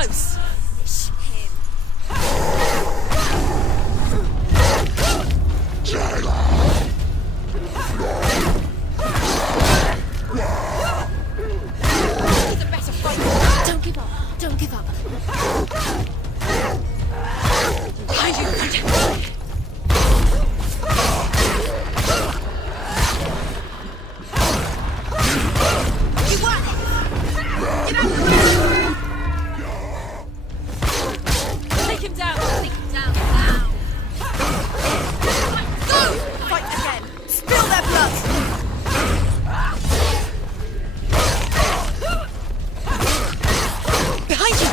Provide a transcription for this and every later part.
close! Don't give up. Don't give up. Behind you, Brenda. You won! Get out of the way! Take him down. Take him down. Now. Go! Fight again. Spill their blood. Behind you!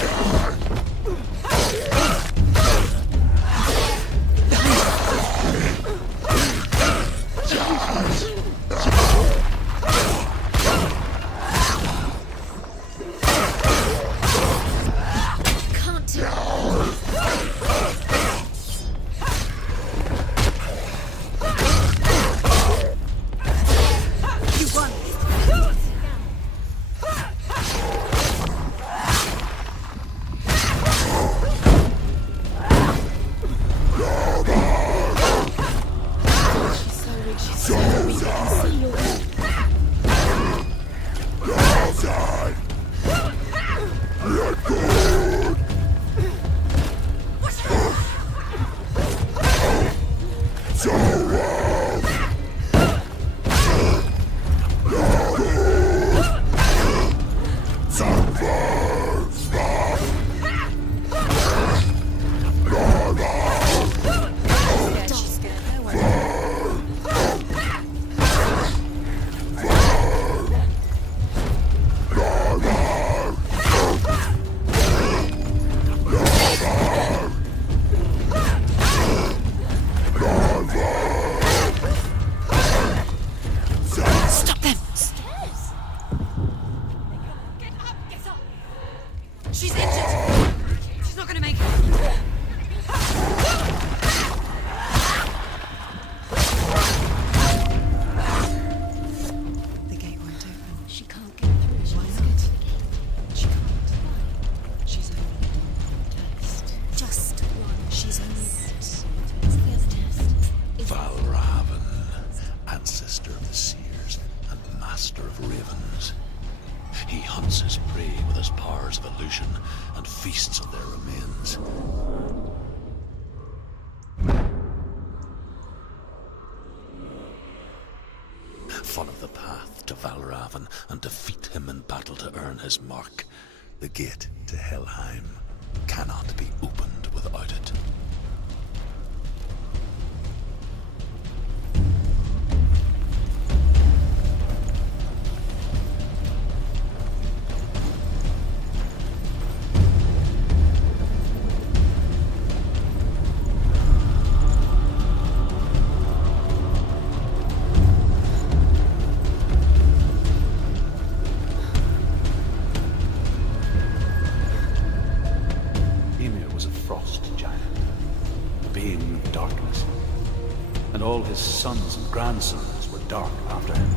Valravyn, ancestor of the seers and master of ravens. He hunts his prey with his powers of illusion and feasts on their remains. Follow the path to Valravyn and defeat him in battle to earn his mark. The gate to Helheim cannot be opened without it. Sons and grandsons were dark after him.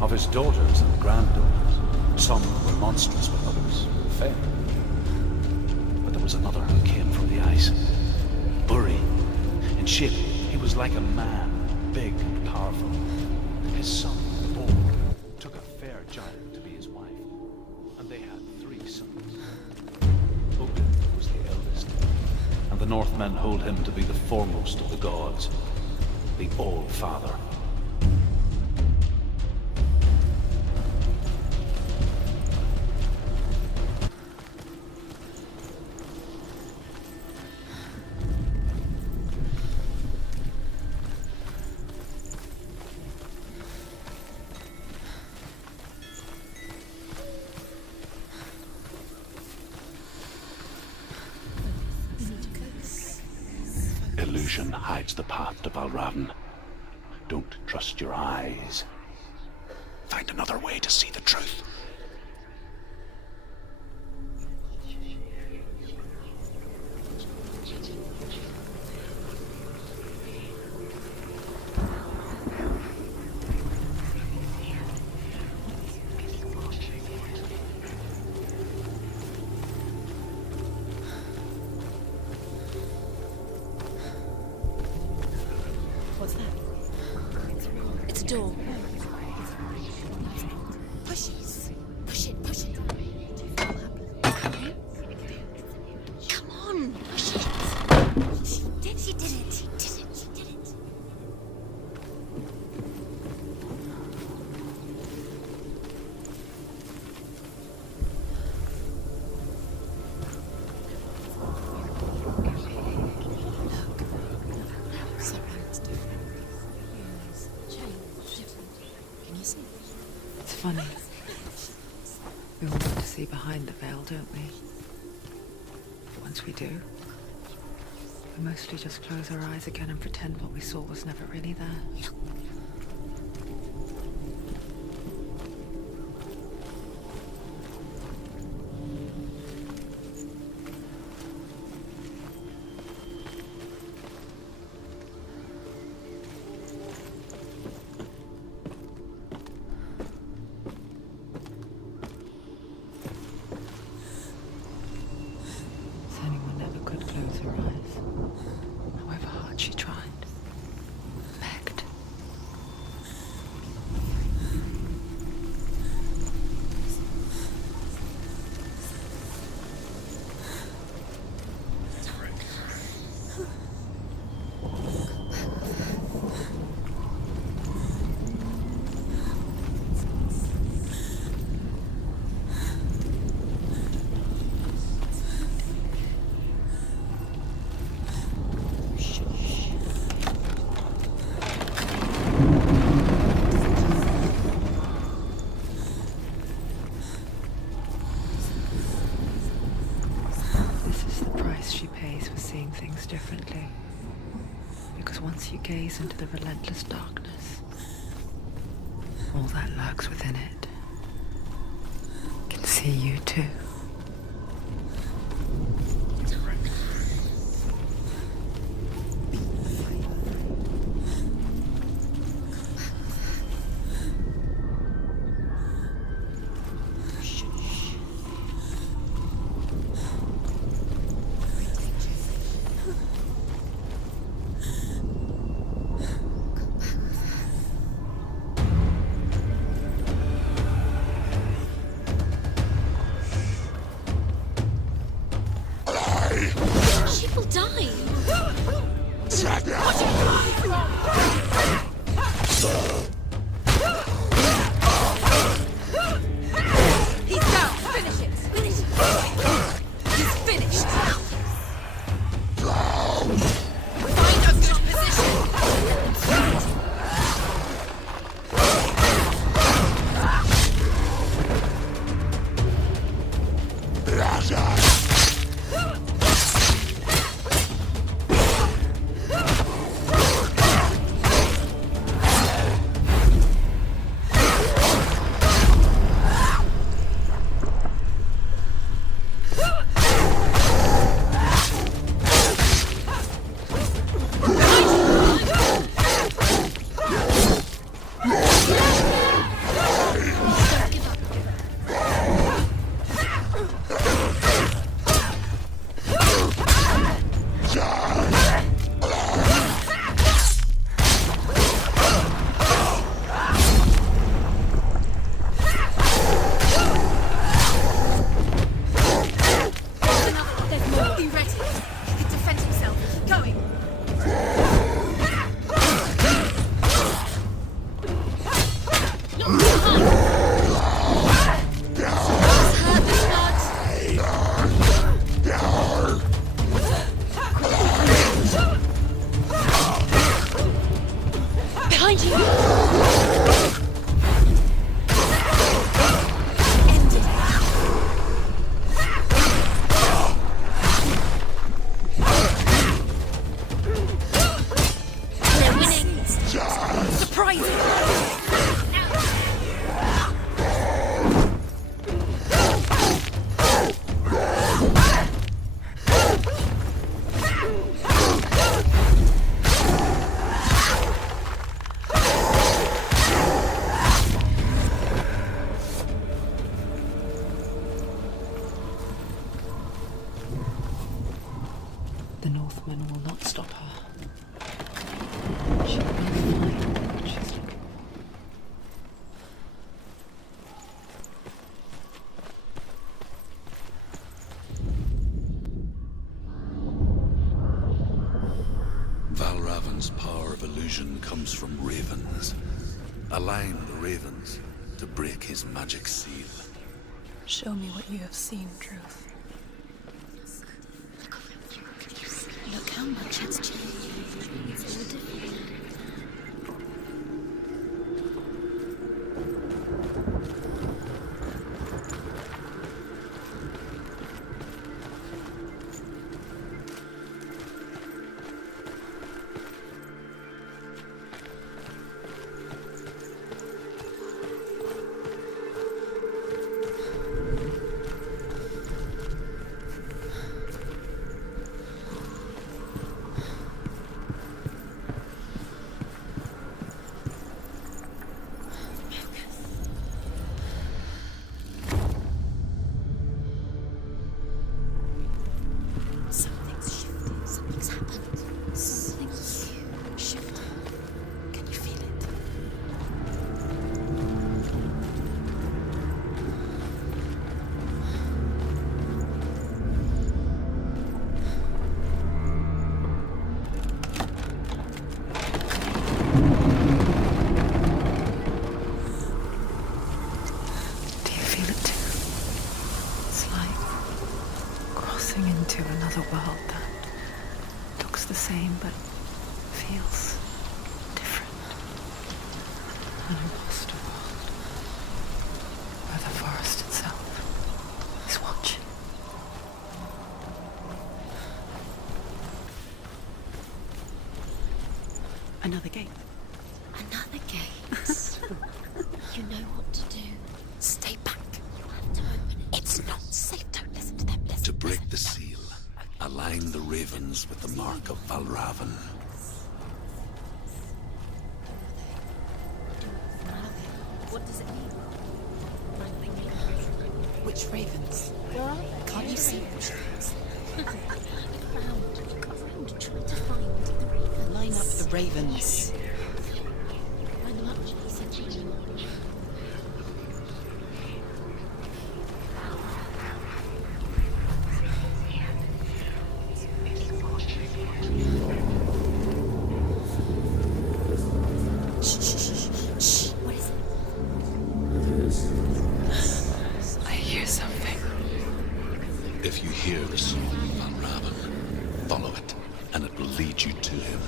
Of his daughters and granddaughters, some were monstrous, but others fair. But there was another who came from the ice. Buri. In shape, he was like a man, big and powerful. His son, Bor, took a fair giant to be his wife, and they had 3 sons. Odin was the eldest, and the Northmen hold him to be the foremost of the gods. The All-Father. Illusion hides the path to Valravyn. Don't trust your eyes. Find another way to see the truth. door. Push it. Push it. Push it. Come on, push it. She did it. She did it. It's funny. We all want to see behind the veil, don't we? Once we do, we mostly just close our eyes again and pretend what we saw was never really there. Senua never could close her eyes, however hard she tried. Begged. This is the price she pays for seeing things differently. Because once you gaze into the relentless darkness, all that lurks within it can see you too. She will die. He's down. Finish it. Finish it. He's finished. Find a good position. There's more. Be ready. He can defend himself. Keep going. Not too hard. Just hurt the blood. Behind you. End it. They're winning. Surprising. The Northmen will not stop her. She'll be fine. She's Valravyn's power of illusion comes from ravens. Align the ravens to break his magic seal. Show me what you have seen, Truth. Look how much it's changed. It's all different. Another gate. Another gate. You know what to do. Stay back. You have to open it. It's not safe. Don't listen to them. Listen. To break the seal, align the ravens with the mark of Valravyn. What does it mean? Which ravens? Where are they? Can't you see which ones? Look around, try to find the ravens. Line up the ravens. Line them up, essentially. Shh. What is it? I hear something. If you hear the song of Valravyn, follow it, and it will lead you to him.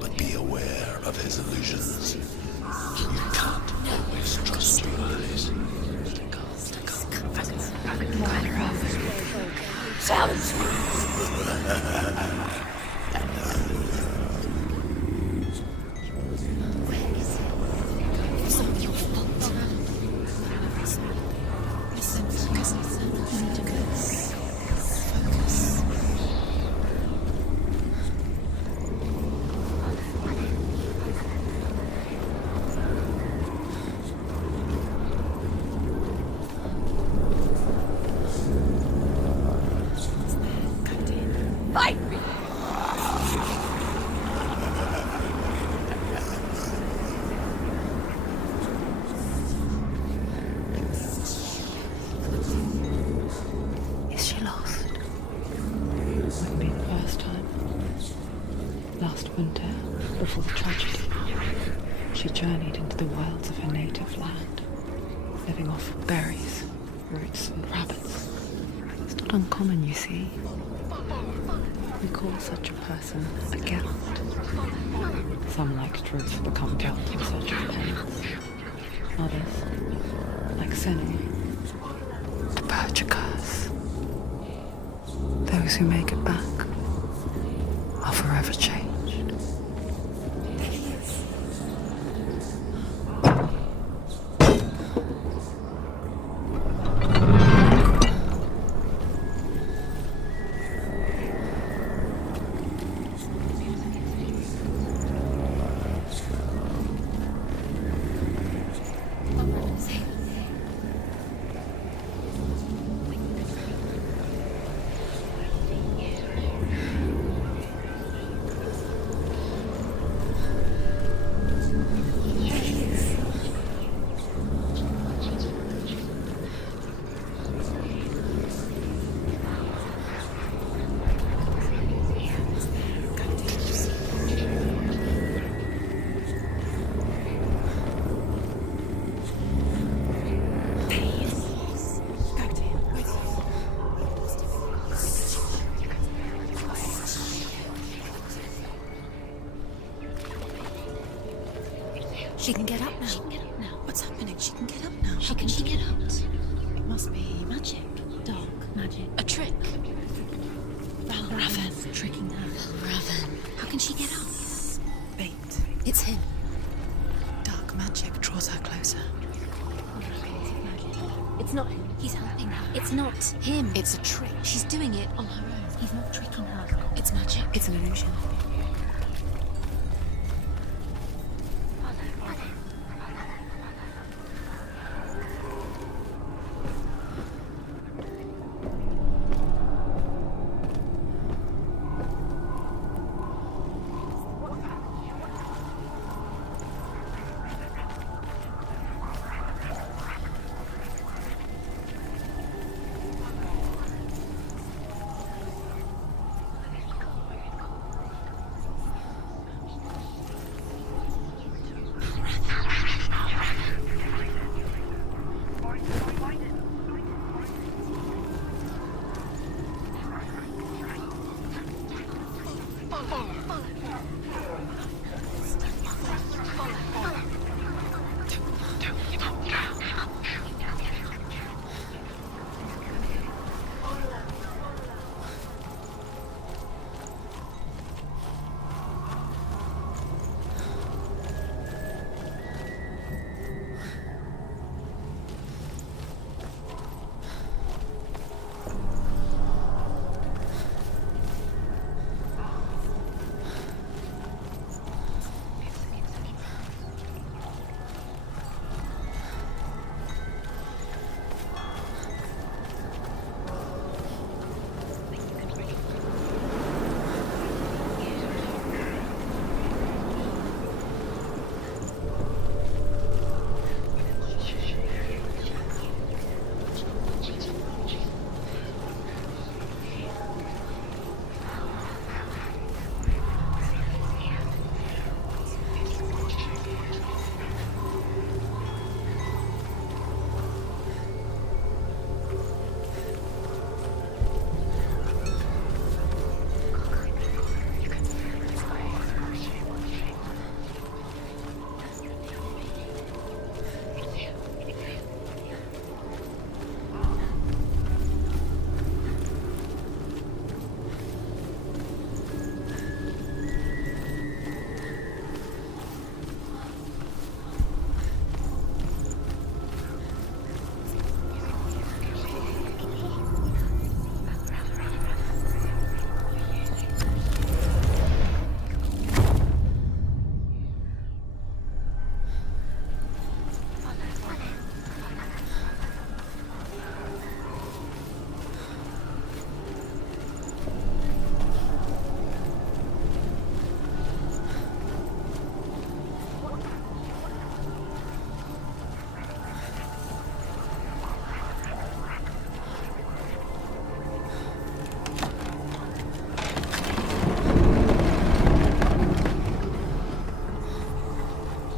But be aware of his illusions. You can't always trust your eyes. It's not your fault. Listen, focus. You need to focus. Fight me! Is she lost? Wouldn't be the first time. Last winter, before the tragedy, she journeyed into the wilds of her native land, living off berries, roots, and rabbits. It's not uncommon, you see. We call such a person a gallant. Some, like Truth, become gallant in search of penance. Others, like Senua, purge a curse. Those who make it back are forever changed. She can get up now. She can get up now. What's happening? She can get up now. How can she get out? It must be magic. Dark magic. A trick. Valravyn tricking her. Valravyn. How can she get out? Bait. It's him. Dark magic draws her closer. It's not him. He's helping her. It's not him. It's a trick. She's doing it on her own. He's not tricking her. It's magic. It's an illusion.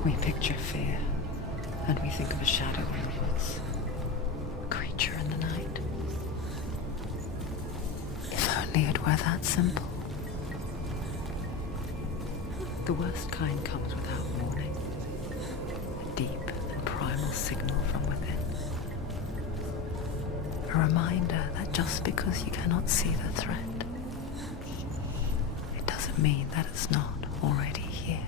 We picture fear, and we think of a shadow in the woods, a creature in the night. If only it were that simple. The worst kind comes without warning, a deep and primal signal from within. A reminder that just because you cannot see the threat, it doesn't mean that it's not already here.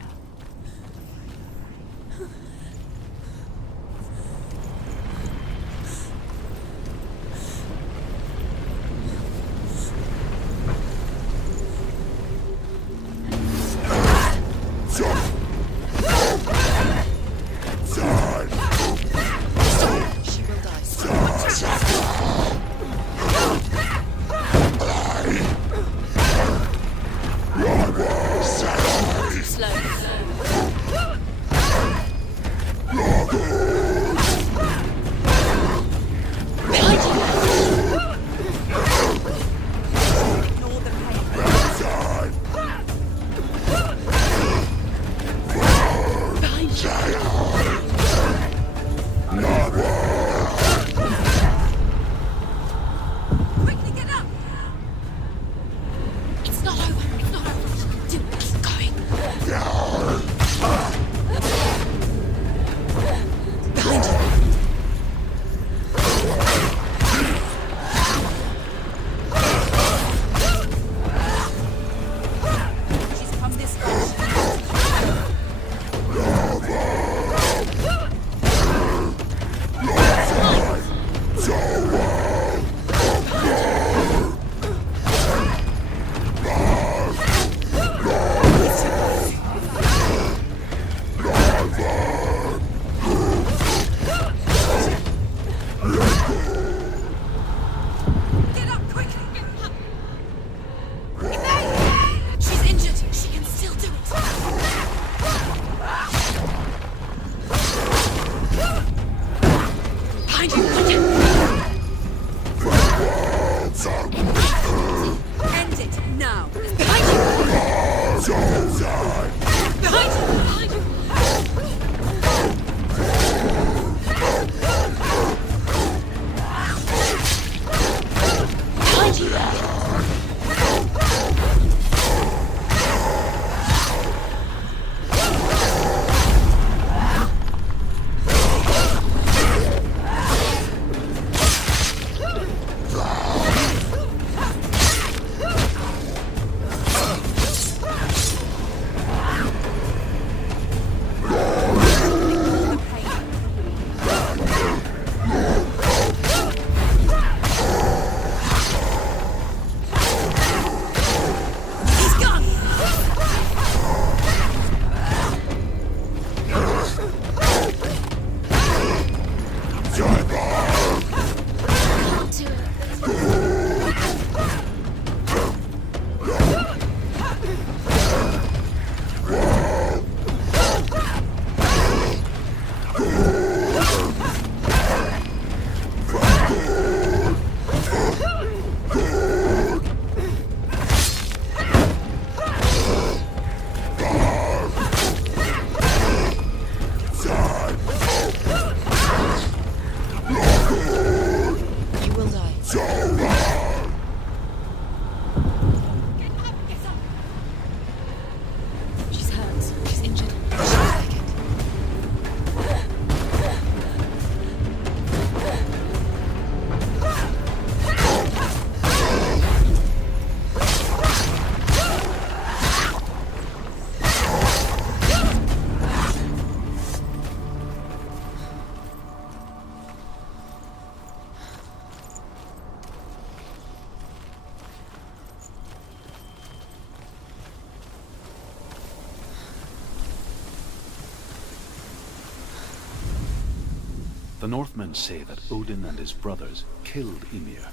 The Northmen say that Odin and his brothers killed Ymir,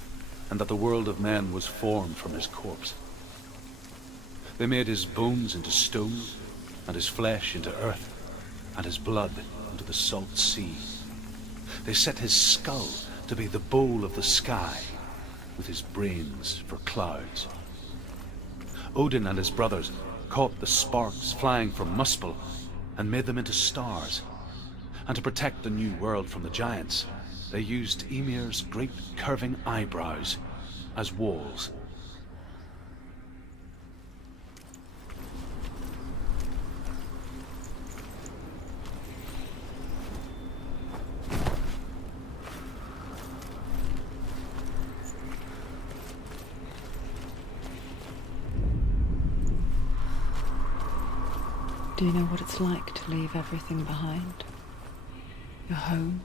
and that the world of men was formed from his corpse. They made his bones into stone, and his flesh into earth, and his blood into the salt sea. They set his skull to be the bowl of the sky, with his brains for clouds. Odin and his brothers caught the sparks flying from Muspel and made them into stars. And to protect the new world from the giants, they used Ymir's great curving eyebrows as walls. Do you know what it's like to leave everything behind? Your home,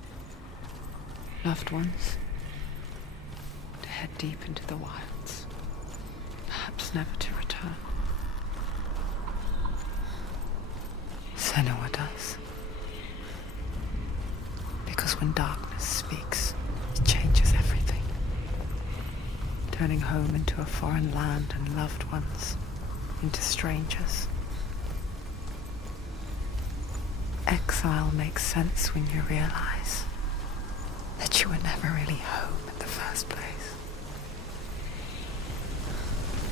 loved ones, to head deep into the wilds, perhaps never to return. Senua does. Because when darkness speaks, it changes everything, turning home into a foreign land and loved ones into strangers. Exile makes sense when you realize that you were never really home in the first place.